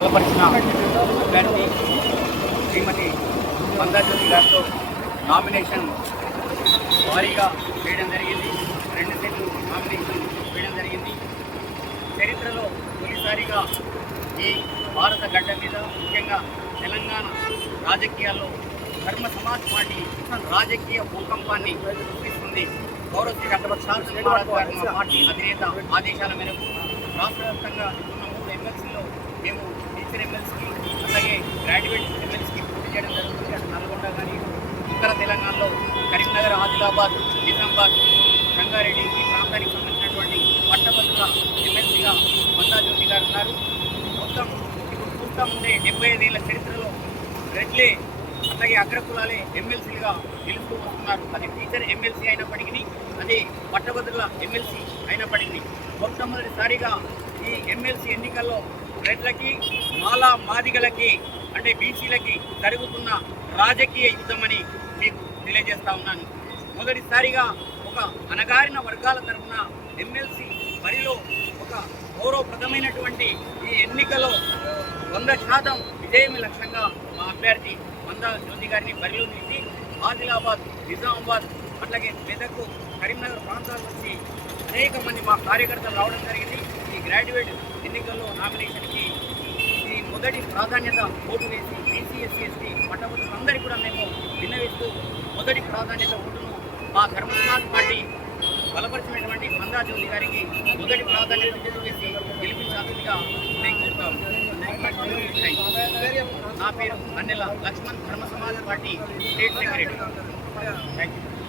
బలపరిచిన అభ్యర్థి శ్రీమతి మందాజ్యోతి గారితో నామినేషన్ భారీగా వేయడం జరిగింది. రెండు సెట్లు నామినేషన్ వేయడం జరిగింది. చరిత్రలో తొలిసారిగా ఈ భారత గడ్డ మీద ముఖ్యంగా తెలంగాణ రాజకీయాల్లో ధర్మ సమాజ్ పార్టీ రాజకీయ భూకంపాన్ని సృష్టిస్తుంది గౌరవ శ్రీ డాక్టర్ శాంతి పార్టీ అధినేత ఆదేశాల మేరకు రాష్ట్ర వ్యాప్తంగా ఎమ్మెల్సీలో మేము టీచర్ ఎమ్మెల్సీకి అలాగే గ్రాడ్యుయేట్ ఎమ్మెల్సీకి పోటీ చేయడం జరుగుతుంది. అటు నల్గొండ కానీ ఉత్తర తెలంగాణలో కరీంనగర్ ఆదిలాబాద్ నిజామాబాద్ రంగారెడ్డి ఈ ప్రాంతానికి సంబంధించినటువంటి పట్టభద్రుల ఎమ్మెల్సీగా మందాజ్యోతి గారు ఉన్నారు. మొత్తం ఇప్పుడు మొత్తం ఉండే డెబ్బై ఐదేళ్ళ చరిత్రలో రెడ్లే అలాగే అగ్రకులాలే ఎమ్మెల్సీలుగా నిలుపుతూ వస్తున్నారు. అది టీచర్ ఎమ్మెల్సీ అయినప్పటికీ అది పట్టభద్రుల ఎమ్మెల్సీ అయినప్పటికీ మొట్టమొదటిసారిగా ఈ ఎమ్మెల్సీ ఎన్నికల్లో రెడ్లకి మాలా మాదిగలకి అంటే బీసీలకి జరుగుతున్న రాజకీయ యుద్ధమని మీకు తెలియజేస్తా ఉన్నాను. మొదటిసారిగా ఒక అణగారిన వర్గాల తరఫున ఎమ్మెల్సీ బరిలో ఒక గౌరవప్రదమైనటువంటి ఈ ఎన్నికలో వంద శాతం విజయం లక్ష్యంగా మా అభ్యర్థి వంద జ్యోతి గారిని బరిలో నిలిపి ఆదిలాబాద్ నిజామాబాద్ అట్లాగే మెదక్ కరీంనగర్ ప్రాంతాల నుంచి అనేక మంది మా కార్యకర్తలు రావడం జరిగింది. గ్రాడ్యుయేట్ ఎన్నికల్లో నామినేషన్కి ఈ మొదటి ప్రాధాన్యత ఓటు వేసి బీసీ ఎస్సీ ఎస్టీ పట్టభద్రులందరికీ కూడా మేము విన్నవిస్తూ మొదటి ప్రాధాన్యత ఓటును మా ధర్మసమాజ్ పార్టీ బలపరిచినటువంటి మందా జ్యోతి గారికి మొదటి ప్రాధాన్యత ఓటు వేసి గెలిపించాల్సిందిగా నేను కోరుతాను. నా పేరు Annela Laxman Dharma Samaj party state secretary. Thank you